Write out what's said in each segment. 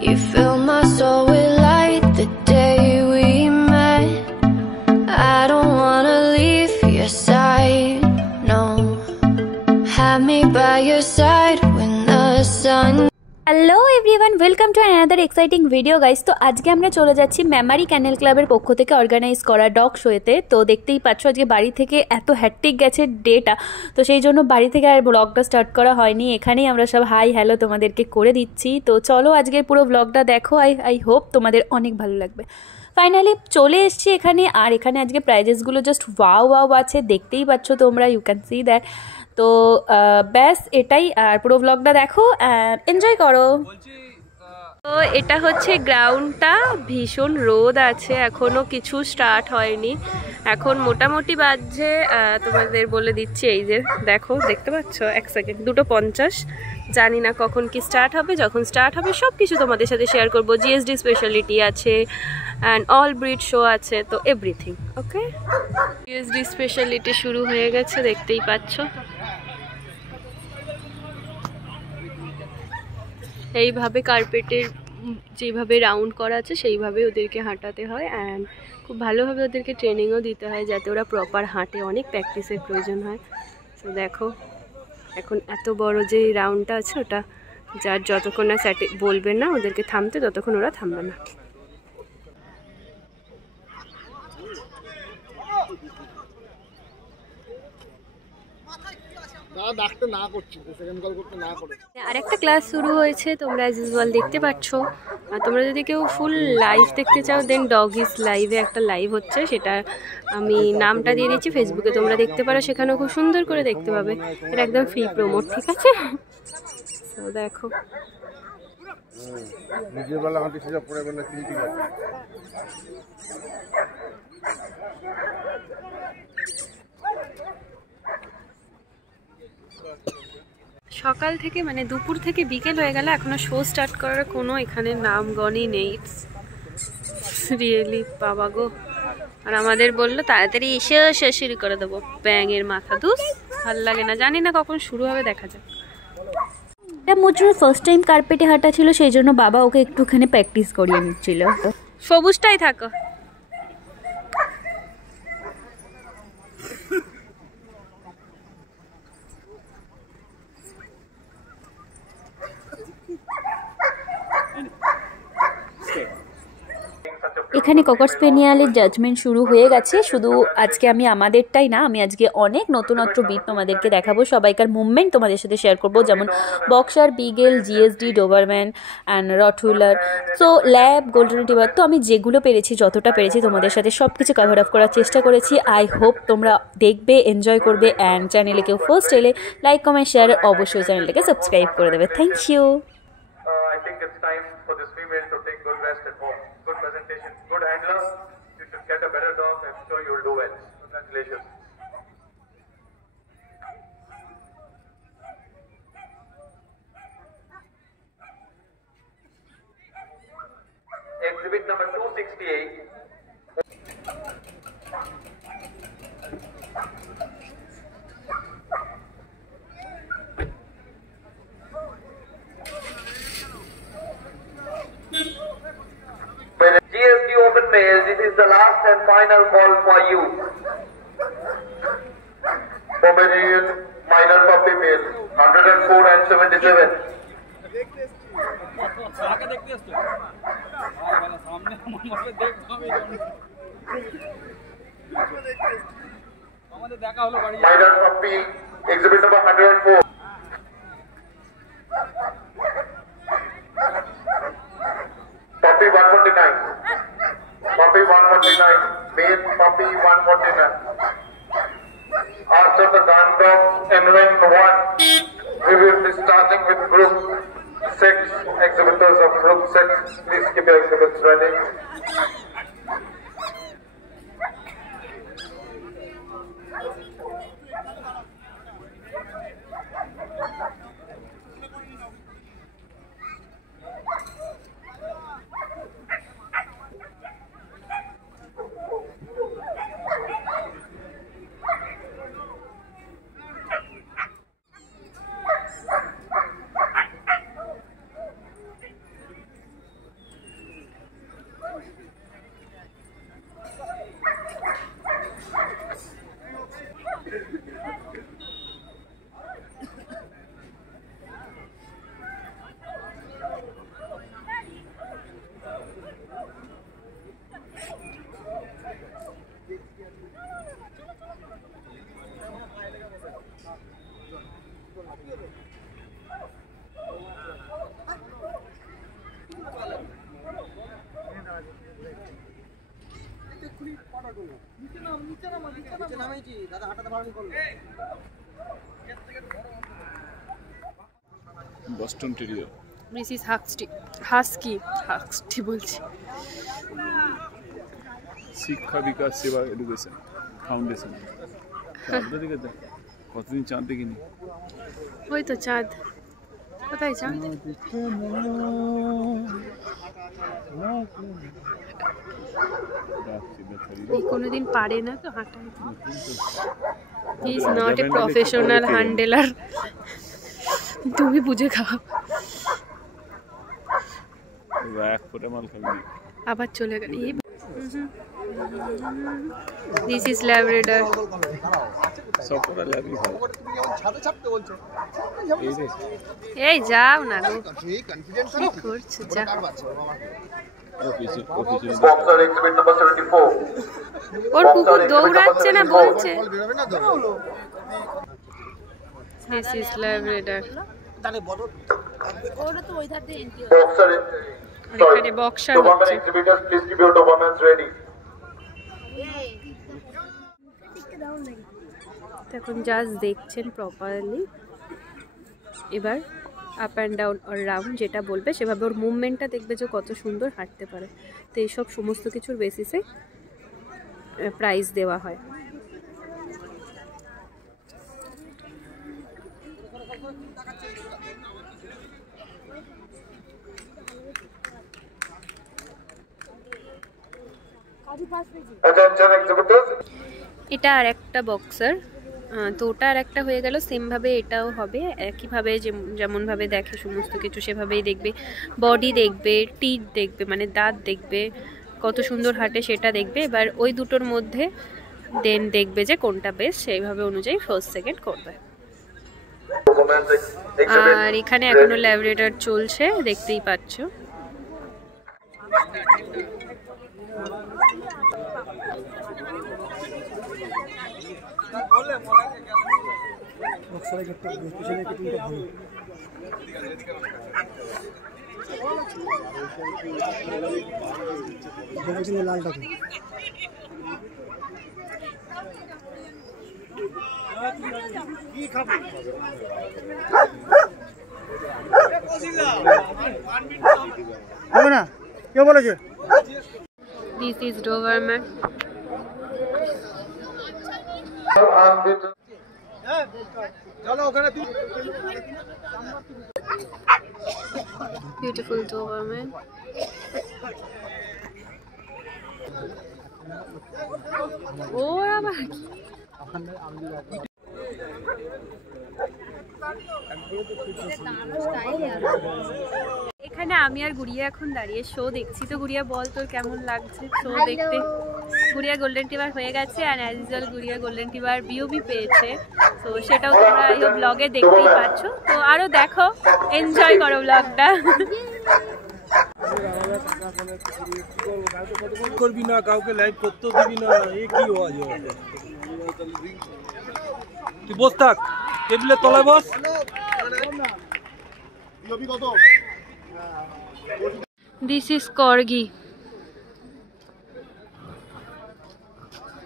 You fill my soul with light the day we met. I don't wanna leave your side, no. Have me by your side when the sun. Hello everyone, welcome to another exciting video guys. তো আজকে আমরা চলে যাচ্ছি মেমারি ক্যানেল ক্লাবের পক্ষ থেকে organise করা dog শোতে। তো দেখতেই পাচ্ছ আজকে বাড়ি থেকে এত হ্যাট্রিক গেছে ডেটা, তো সেই জন্য বাড়ি থেকে আর ব্লগটা স্টার্ট করা হয়নি। এখানেই আমরা সব হাই হ্যালো তোমাদেরকে করে দিচ্ছি। তো চলো আজকের পুরো ব্লগটা দেখো। আই হোপ তোমাদের অনেক ভালো লাগবে। ফাইনালি চলে এসেছি এখানে, আর এখানে আজকে প্রাইজেসগুলো জাস্ট ওয়াও আছে, দেখতেই পাচ্ছ তোমরা, ইউ ক্যান সি দ্যাট। তো ব্যাস এটাই, আর পুরো ব্লগটা দেখো, এনজয় করো। তো এটা হচ্ছে গ্রাউন্ডটা, ভীষণ রোদ আছে, এখনও কিছু স্টার্ট হয়নি। এখন মোটামুটি বাজছে, তোমাদের বলে দিচ্ছি, এই যে দেখো, দেখতে পাচ্ছ, 1 সেকেন্ড, 2:50। জানি না কখন কি স্টার্ট হবে। যখন স্টার্ট হবে সব কিছু তোমাদের সাথে শেয়ার করবো। জিএসডি স্পেশালিটি আছে অ্যান্ড অল ব্রিড শো আছে, তো এভরিথিং ওকে। জিএসডি স্পেশালিটি শুরু হয়ে গেছে, দেখতেই পাচ্ছ। এইভাবে কার্পেটের যেভাবে রাউন্ড করা আছে সেইভাবে ওদেরকে হাঁটাতে হয়, অ্যান্ড খুব ভালোভাবে ওদেরকে ট্রেনিংও দিতে হয় যাতে ওরা প্রপার হাঁটে। অনেক প্র্যাকটিসের প্রয়োজন হয়। তো দেখো এখন এত বড় যে রাউন্ডটা আছে, ওটা যার যতক্ষণ না বলবেন না ওদেরকে থামতে, ততক্ষণ ওরা থামবে না। আরেকটা ক্লাস শুরু হয়েছে, তোমরা অ্যাজ ইউজুয়াল দেখতে পাচ্ছ। আর তোমরা যদি কেউ ফুল লাইভ দেখতে চাও, দেন ডগ ইজ লাইভে একটা লাইভ হচ্ছে, সেটা আমি নামটা দিয়ে দিচ্ছি ফেসবুকে, তোমরা দেখতে পারো, সেখানেও খুব সুন্দর করে দেখতে পাবে। এটা একদম ফ্রি প্রমোট, ঠিক আছে? তো দেখো সকাল থেকে, মানে দুপুর থেকে বিকেল হয়ে গেল, এখনো শো স্টার্ট করার কোনো এখানে নামগণই নেই। রিয়েলি বাবা গো। আর আমাদের বললো তাড়াতাড়ি এসে শুরু করে দেবো। ব্যাঙের মাথা, দুস ভাল লাগে না, জানি না কখন শুরু হবে, দেখা যাক। এটা মোটর ফার্স্ট টাইম কার্পেটে হাঁটা ছিল, সেই জন্য বাবা ওকে একটুখানি প্র্যাকটিস করিয়ে নিচ্ছিল। সবুজটাই থাকো। এখানে ককার স্পেনিয়ালের জাজমেন্ট শুরু হয়ে গেছে। শুধু আজকে আমি আমাদেরটাই না, আমি আজকে অনেক নতুনত্ব ব্রিড তোমাদেরকে দেখাবো, সবাইকার মুভমেন্ট তোমাদের সাথে শেয়ার করবো, যেমন boxer, beagle, GSD, doberman and rottweiler, so lab, golden retriever. তো আমি যেগুলো পেরেছি, যতটা পেরেছি তোমাদের সাথে সব কিছু কভার আপ করার চেষ্টা করেছি। আই হোপ তোমরা দেখবে, এনজয় করবে, অ্যান্ড চ্যানেলে কেউ ফার্স্ট এলে লাইক, কমেন্ট, শেয়ার, অবশ্যই চ্যানেলটাকে সাবস্ক্রাইব করে দেবে। Thank you. I think it's time for this female to take good rest at home. Good presentation, good handler. You should get a better dog. I'm sure you'll do well. Congratulations. Exhibit number 268. GSD Open Male, this is the last and final call for you. Pomeranian minor puppy male, 104 and 77. Minor puppy, exhibit number 104. Puppy 149. Puppy 149. Male puppy 149. After the gun dog M1, we will be starting with group 6 exhibitors of group 6. Please keep your exhibits ready. Boston terrier. This is husky বলছি। শিক্ষা বিকাশ সেবা education foundation. কতদিন চাঁদ দেখিনি। ওই তো চাঁদ, কোথায় চাঁদ? কোনোদিন পারে না তো হাঁটা। He is not a professional handler. তুমি বুঝে খাও। আবার চলে গেল। This is Labrador. এই যাও না গো, কি করছো? যা। ওর কুকুর দৌড়াচ্ছে না বলছে। This is labrador. এখানে বক্সার হচ্ছে। এখন জাস্ট দেখছেন প্রপারলি। এবার আপ অ্যান্ড ডাউন আর রাউন্ড যেটা বলবে সেভাবে ওর মুভমেন্টটা দেখবে যে কত সুন্দর হাঁটতে পারে। তো এইসব সমস্ত কিছুর বেসিসে প্রাইজ দেওয়া হয়। এটা আর একটা বক্সার, তো ওটা আর একটা হয়ে গেল। সেমভাবে এটাও হবে, একইভাবে যেমনভাবে দেখে সমস্ত কিছু সেভাবেই দেখবে। বডি দেখবে, টিথ দেখবে, মানে দাঁত দেখবে, কত সুন্দর হাঁটে সেটা দেখবে। এবার ওই দুটোর মধ্যে দেন দেখবে যে কোনটা বেস্ট, সেইভাবে অনুযায়ী ফার্স্ট সেকেন্ড করবে। আর এখানে এখনো ল্যাবরেটর চলছে, দেখতেই পাচ্ছ। This is Doberman. Beautiful Doberman. Oh, abar এখানে আমি আর গুড়িয়া এখন দাঁড়িয়ে শো দেখছি। তো গুড়িয়া বল তোর কেমন লাগছে শো দেখতে? গুড়িয়া গোল্ডেন টিবার হয়ে গেছে আর অ্যাজ ইউজুয়াল গুড়িয়া গোল্ডেন টিবার বিওবি পেয়েছে। তো সেটাও তোমরা এই ব্লগে দেখতেই পাচ্ছ। তো আরো দেখো, এনজয় করো ব্লগটা। করবি না, কাউকে লাইভ করতে দিবি না, এ কি হওয়া যায়? তুই বস থাক, টেবিলের তলায় বস। This is corgi,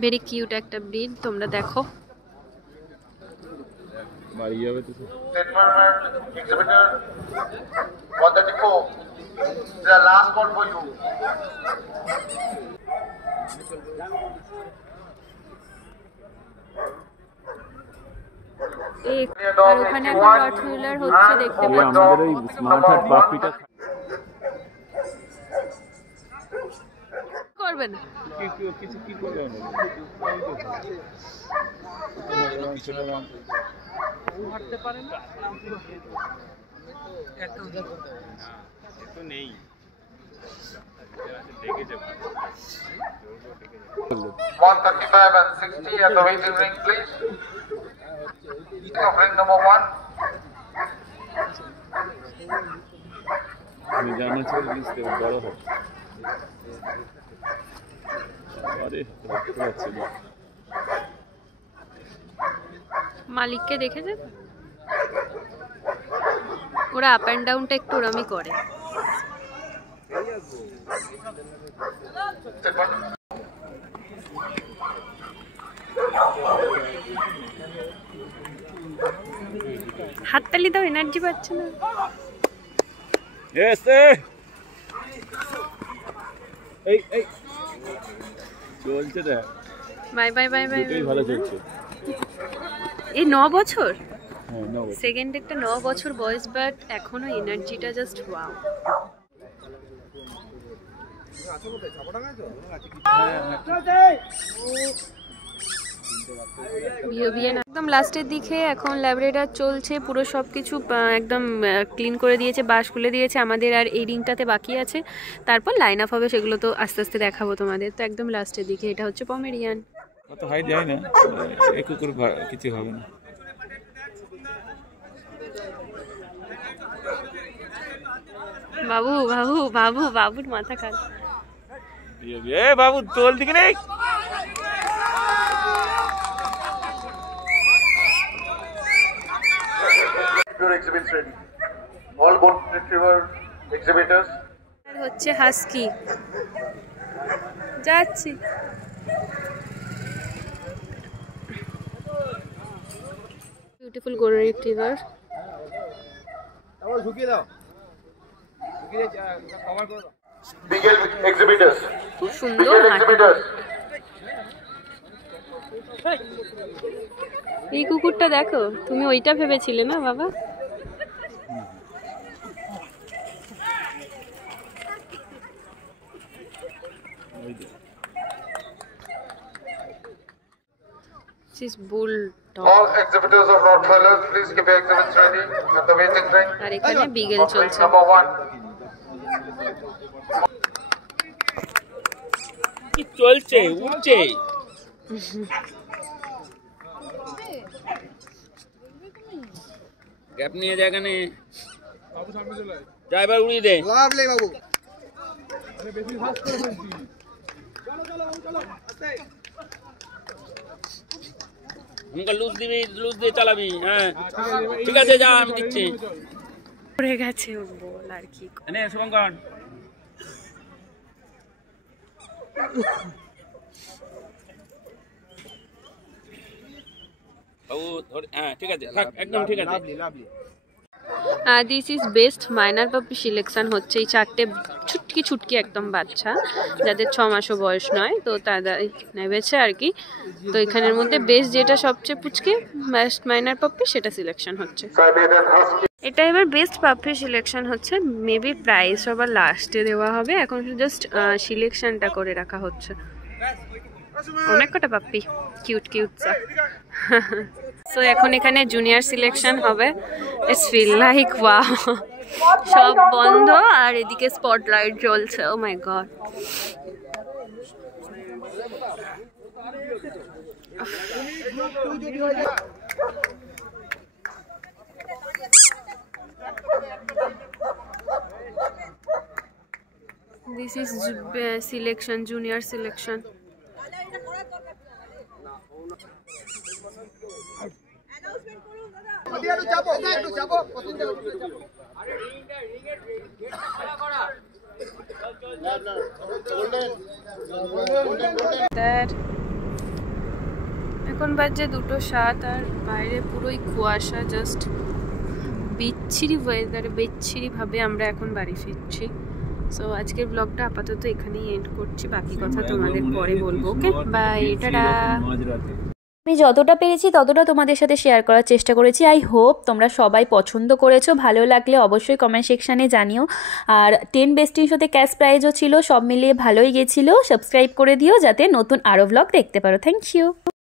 very cute একটা ব্রিড। তোমরা দেখো। বাড়ি যাবে তো। Exhibitor 134. The last call for you. আর ওখানে একটা রটহুইলার হচ্ছে, দেখতে পাচ্ছ। আমাদের ওই স্মার্ট হার্ট পাপিটা করবে না, কিছু কি করবে না, হাঁটতে পারে না, এত নেই। দেখে যাবো 135 and 60 at the waiting ring, please. Ring number 1. আমি জানা ছিল লিস্টে বড় হবে। আরে রাখতে পারছি না। মালিককে দেখেছে, ওরা আপ অ্যান্ড ডাউনটা একটু ওরমই করে। হাততালি দাও, এনার্জি পাচ্ছে না। চলছে দেখ, বাই বাই বাই বাই। দুটোই ভালো চলছে। এই 9 বছর, হ্যাঁ 9 বছর। সেকেন্ড একটা 9 বছর বয়স, বাট এখনো এনার্জিটা জাস্ট ওয়াও। একদম লাস্টের দিকে এখন ল্যাবরেটর চলছে, পুরো সবকিছু একদম ক্লিন করে দিয়েছে, বাঁশ খুলে দিয়েছে আমাদের, আর এই রিংটাতে বাকি আছে, তারপর লাইন আপ হবে, সেগুলো তো আস্তে আস্তে দেখাবো তোমাদের। তো একদম লাস্টের দিকে এটা হচ্ছে পমেরিয়ান। কত হাইট যায় না, এই কুকুর কিছু হবে না। বাবু বাবু বাবু বাবুর মাথা খারাপ। বাবু তোল দিকে নেই। Your exhibits ready. All golden retriever exhibitors. হচ্ছে হাস্কি, যাচ্ছি। Beautiful golden retriever. আবার ঢুকিয়ে দাও, ঢুকিয়ে কভার করে দাও। Beagle exhibitors. খুব সুন্দর Beagle হাঁটে। exhibitors. এই কুকুরটা দেখো, তুমি ওইটা ভেবেছিলে না বাবা? This bulldog. All exhibitors of Rottweilers, please keep your exhibits ready at the waiting ring. আর এখানে বিগেল On ring চলছে। number 1. কি চলছে, উঠছে। গ্যাপ নিয়ে যা, এখানে যা, এবার উড়িয়ে দে। লাভলি বাবু, আরে বেশি ফাস্ট করে ফেলছি। চলো চলো চলো, আস্তে। আমাকে লুজ দিবি, লুজ দিয়ে চালাবি। হ্যাঁ ঠিক আছে, যা আমি দিচ্ছি। পড়ে গেছে ওর বল, আর কি এনে শুভঙ্কর। বাবু ধরে, হ্যাঁ ঠিক আছে, থাক, একদম ঠিক আছে। Lovely lovely. This is best minor পাপি সিলেকশন হচ্ছে। এই 4টে ছুটকি ছুটকি একদম বাচ্চা, যাদের 6 মাসও বয়স নয়, তো তাদের নেবেছে আর কি। তো এখানের মধ্যে বেস্ট যেটা সবচেয়ে পুচকে বেস্ট মাইনার পাপি, সেটা সিলেকশন হচ্ছে। Siberian Husky. এটা এবার বেস্ট পাপি সিলেকশন হচ্ছে। মেবি প্রাইস সবার লাস্টে দেওয়া হবে, এখন জাস্ট সিলেকশনটা করে রাখা হচ্ছে। অনেক কটা পাপ্পি, কিউট কিউট সা। সো এখন এখানে জুনিয়র সিলেকশন হবে। ইটস ফিল লাইক ওয়াও, সব বন্ধ আর এদিকে স্পটলাইট জ্বলছে। ও মাই god, this is selection, junior selection. এখন বাজে 2:07 আর বাইরে পুরোই কুয়াশা, জাস্ট বিচ্ছিরি ওয়েদারে বিচ্ছিরি ভাবে আমরা এখন বাড়ি ফিরছি। সো আজকের ব্লগটা আপাতত এখানেই এন্ড করছি, বাকি কথা তোমাদের পরে বলবো। Okay bye, tata. আমি যতটা পেরেছি ততটা তোমাদের সাথে শেয়ার করার চেষ্টা করেছি। আই হোপ তোমরা সবাই পছন্দ করেছো। ভালো লাগলে অবশ্যই কমেন্ট সেকশানে জানিও। আর 10 বেস্টির সাথে ক্যাশ প্রাইজও ছিল, সব মিলিয়ে ভালোই গেছিলো। সাবস্ক্রাইব করে দিও যাতে নতুন আরও ব্লগ দেখতে পারো। Thank you.